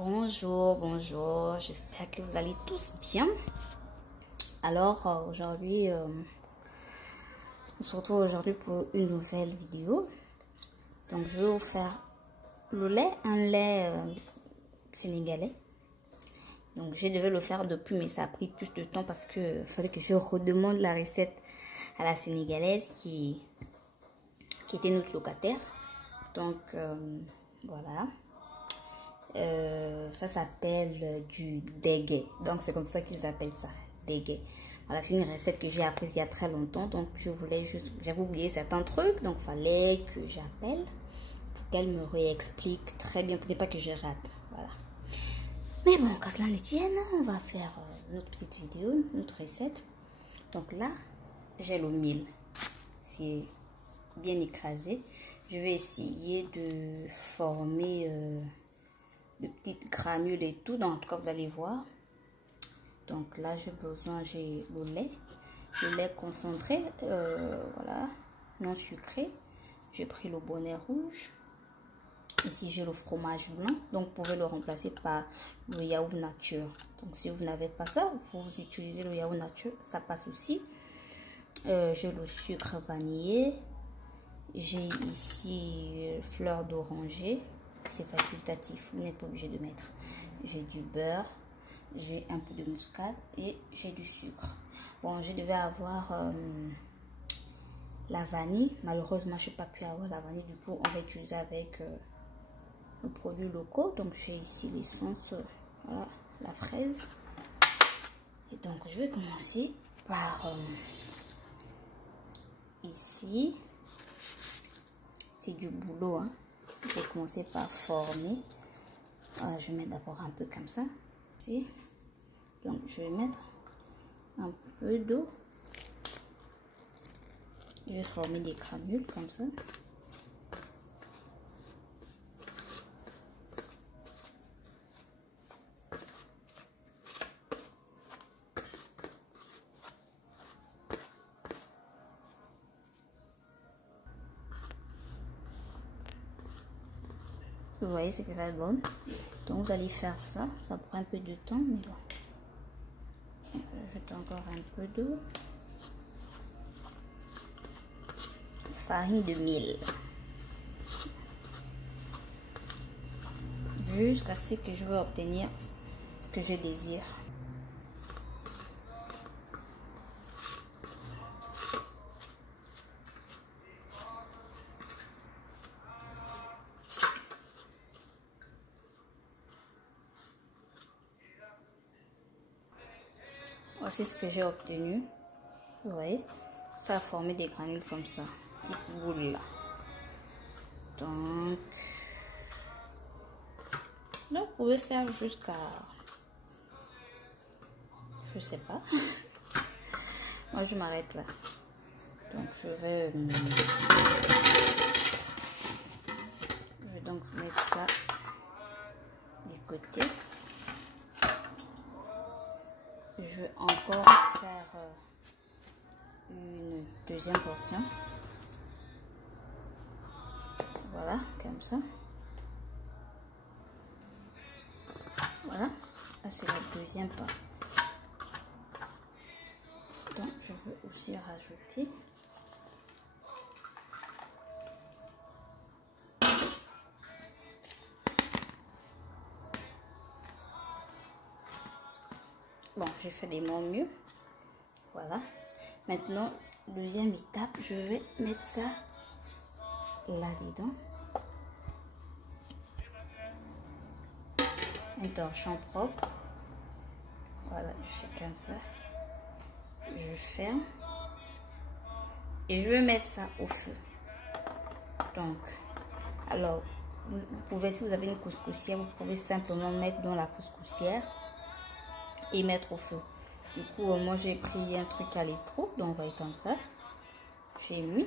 Bonjour, bonjour, j'espère que vous allez tous bien. Alors aujourd'hui, on se retrouve aujourd'hui pour une nouvelle vidéo. Donc je vais vous faire le lait, un lait sénégalais. Donc je devais le faire depuis, mais ça a pris plus de temps parce que fallait que je redemande la recette à la sénégalaise qui était notre locataire. Donc voilà. Ça s'appelle du dégué, donc c'est comme ça qu'ils appellent ça, dégué. Voilà, c'est une recette que j'ai apprise il y a très longtemps, donc j'avais oublié certains trucs, donc fallait que j'appelle pour qu'elle me réexplique très bien pour ne pas que je rate. Voilà, mais bon, qu'à cela ne tienne, on va faire notre petite vidéo, notre recette. Donc là j'ai le mil, c'est bien écrasé. Je vais essayer de former de petites granules et tout, donc en tout cas vous allez voir. Donc là j'ai le lait concentré, voilà, non sucré. J'ai pris le bonnet rouge. Ici j'ai le fromage blanc, donc vous pouvez le remplacer par le yaourt nature. Donc si vous n'avez pas ça, vous utilisez le yaourt nature, ça passe ici. J'ai le sucre vanillé. J'ai ici fleur d'oranger, c'est facultatif, vous n'êtes pas obligé de mettre. J'ai du beurre, j'ai un peu de muscade et j'ai du sucre. Bon, je devais avoir la vanille, malheureusement je n'ai pas pu avoir la vanille, du coup on va utiliser avec nos produits locaux. Donc j'ai ici l'essence, voilà, la fraise. Et donc je vais commencer par ici. C'est du boulot, hein. Je vais commencer par former. Voilà, je vais mettre d'abord un peu comme ça. Ici. Donc je vais mettre un peu d'eau. Je vais former des granules comme ça. Vous voyez ce que ça donne. Donc vous allez faire ça. Ça prend un peu de temps, mais bon. J'ajoute encore un peu d'eau. Farine de mil. Jusqu'à ce que je veux obtenir ce que je désire. Voici ce que j'ai obtenu. Vous voyez, ça a formé des granules comme ça, type boule là. Donc là, vous pouvez faire jusqu'à, je sais pas. Moi je m'arrête là. Donc je vais donc mettre ça du côté. Je vais encore faire une deuxième portion. Voilà, comme ça. Voilà, là c'est la deuxième part. Donc je veux aussi rajouter bon, j'ai fait des mots mieux. Voilà. Maintenant, deuxième étape, je vais mettre ça là-dedans. Un torchon propre. Voilà, je fais comme ça. Je ferme. Et je vais mettre ça au feu. Donc, alors, vous pouvez, si vous avez une couscoussière, vous pouvez simplement mettre dans la couscoussière et mettre au feu. Du coup, moi j'ai pris un truc à l'électro, donc voyez comme ça. J'ai mis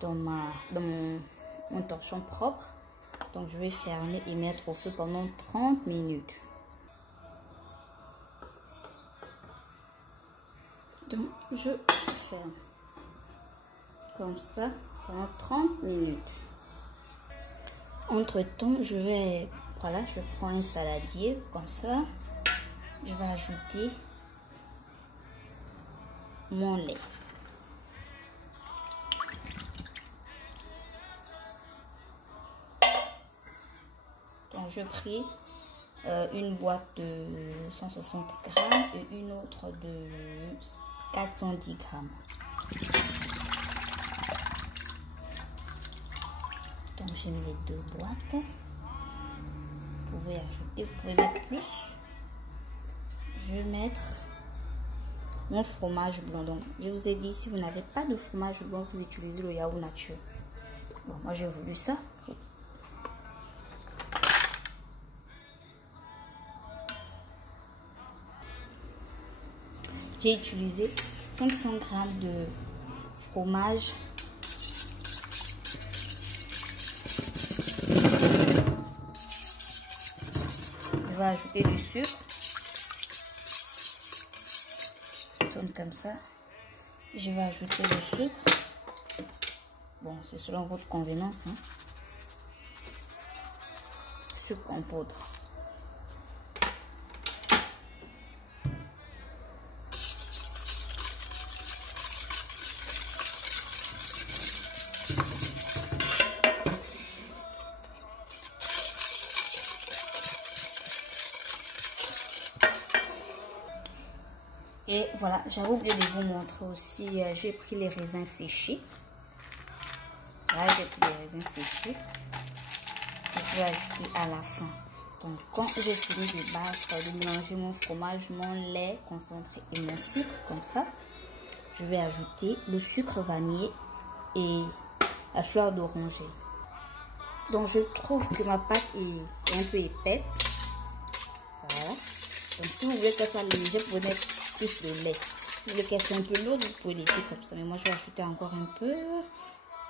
dans mon torchon propre. Donc je vais fermer et mettre au feu pendant 30 minutes. Donc je ferme comme ça pendant 30 minutes. Entre temps, je vais Voilà, je prends un saladier comme ça. Je vais ajouter mon lait. Donc je pris une boîte de 160 grammes et une autre de 410 grammes. Donc j'ai mis les deux boîtes. Vous pouvez ajouter, vous pouvez mettre plus. Je vais mettre mon fromage blanc. Donc je vous ai dit, si vous n'avez pas de fromage blanc, vous utilisez le yaourt nature. Bon, moi j'ai voulu ça. J'ai utilisé 500 grammes de fromage. Je vais ajouter du sucre. Je tourne comme ça. Je vais ajouter le sucre. Bon, c'est selon votre convenance. Hein. Sucre en poudre. Et voilà, j'avais oublié de vous montrer aussi, j'ai pris les raisins séchés. Là, j'ai pris les raisins séchés. Je vais ajouter à la fin. Donc, quand j'ai fini de battre, de mélanger mon fromage, mon lait concentré et mon sucre, comme ça, je vais ajouter le sucre vanillé et la fleur d'oranger. Donc, je trouve que ma pâte est un peu épaisse. Voilà. Donc, si vous voulez qu'elle soit légère, vous pouvez mettre plus de lait. Si vous voulez qu'elle soit un peu lourde, vous pouvez laisser comme ça. Mais moi, je vais ajouter encore un peu,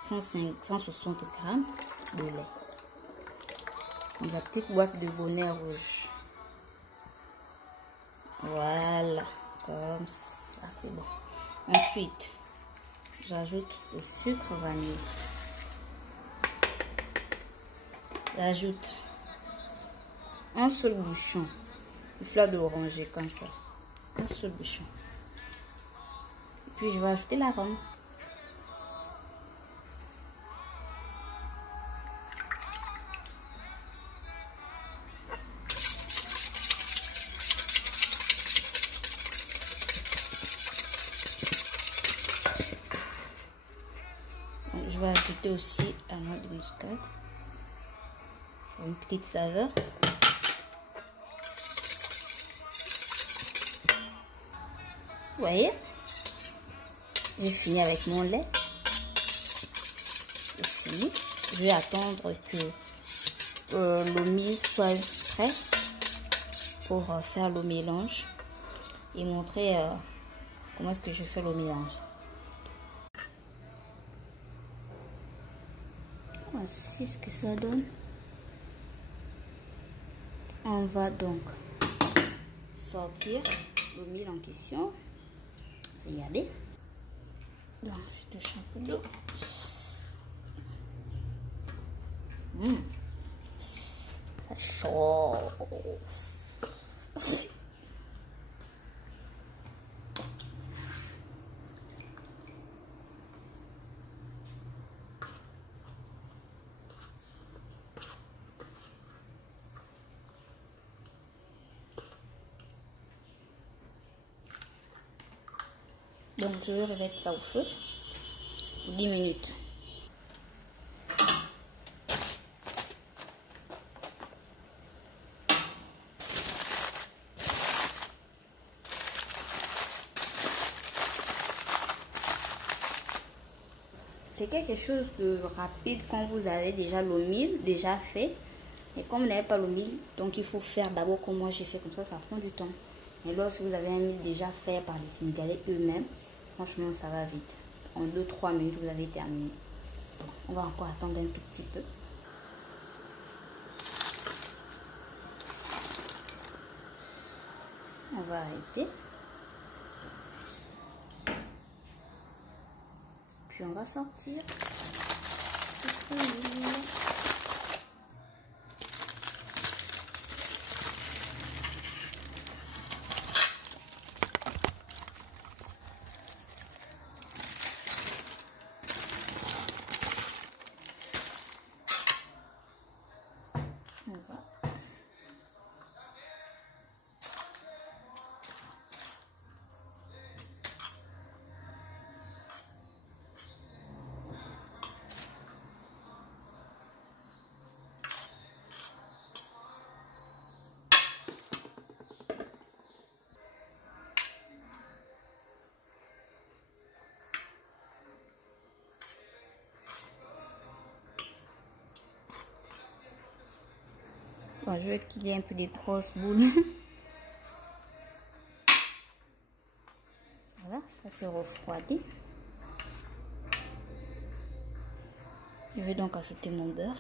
160 grammes de lait. Donc, la petite boîte de bonnet rouge. Voilà, comme ça, c'est bon. Ensuite, j'ajoute le sucre vanillé. J'ajoute un seul bouchon de fleur d'oranger comme ça. Un seul bouchon. Puis je vais ajouter l'arôme. Je vais ajouter aussi la noix de muscade pour une petite saveur. Vous voyez, j'ai fini avec mon lait. Je vais attendre que le mil soit prêt pour faire le mélange et montrer comment est-ce que je fais le mélange. Voici ce que ça donne. On va donc sortir le mil en question. Regardez. Donc, je touche un peu d'eau. Ça chauffe. Donc, je vais remettre ça au feu pour 10 minutes. C'est quelque chose de rapide quand vous avez déjà le mil déjà fait. Et comme vous n'avez pas le mil, donc il faut faire d'abord comme moi j'ai fait, comme ça prend du temps. Mais lorsque vous avez un mil déjà fait par les Sénégalais eux-mêmes, franchement ça va vite. En 2-3 minutes vous avez terminé. Bon, on va encore attendre un petit peu. On va arrêter. Puis on va sortir. Voilà. Bon, je veux qu'il y ait un peu des grosses boules. Voilà, ça se refroidit. Je vais donc ajouter mon beurre.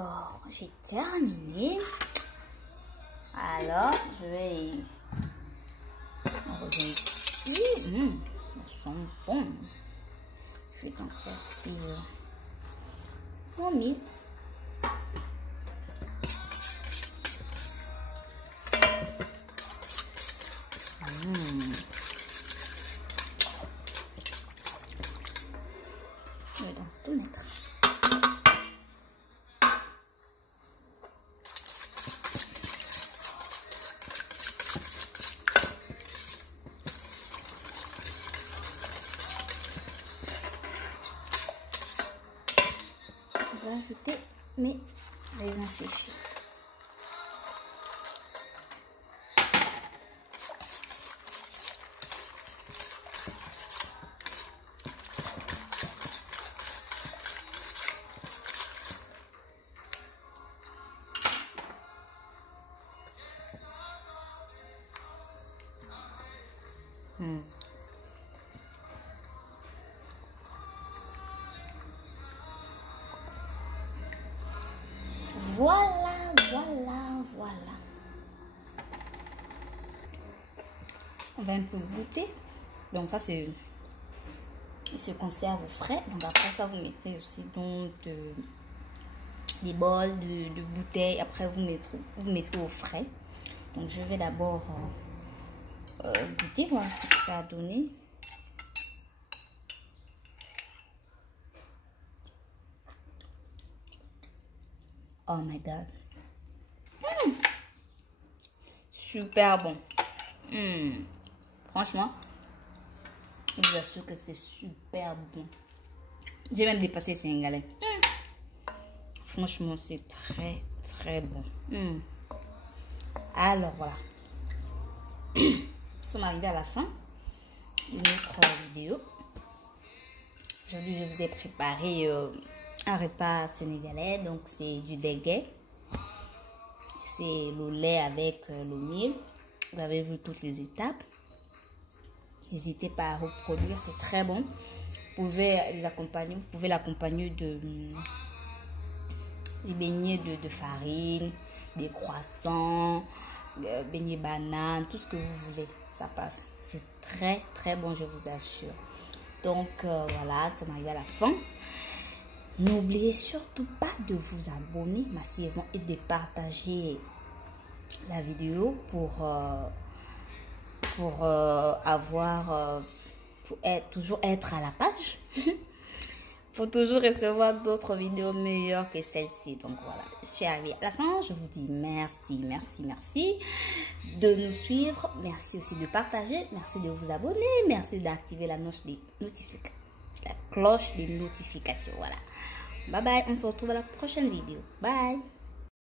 Alors, j'ai terminé. Alors, je vais revenir ici. Elles sont bonnes. Je vais donc faire mon mille. Je vais donc tout mettre. Je vais ajouter mes raisins séchés. Voilà, voilà, voilà. On va un peu goûter. Donc ça c'est, il se conserve frais. Donc après ça vous mettez aussi donc des bols de bouteilles. Après vous mettez au frais. Donc je vais d'abord goûter, voir ce que ça a donné. Oh my god. Super bon. Franchement, je vous assure que c'est super bon. J'ai même dépassé les Sénégalais. Franchement, c'est très très bon. Alors voilà. Nous sommes arrivés à la fin de notre vidéo. Aujourd'hui, je vous ai préparé un repas sénégalais. Donc, c'est du dégué. C'est le lait avec le mil. Vous avez vu toutes les étapes. N'hésitez pas à reproduire, c'est très bon. Vous pouvez l'accompagner de des beignets de farine, des croissants, beignets bananes, tout ce que vous voulez, ça passe. C'est très très bon, je vous assure. Donc voilà, ça m'arrive à la fin. N'oubliez surtout pas de vous abonner massivement et de partager la vidéo pour toujours être à la page. Pour toujours recevoir d'autres vidéos meilleures que celle-ci. Donc voilà, je suis arrivée à la fin. Je vous dis merci, merci, merci de nous suivre. Merci aussi de partager. Merci de vous abonner. Merci d'activer la cloche des notifications. La cloche des notifications. Voilà. Bye bye. On se retrouve à la prochaine vidéo. Bye.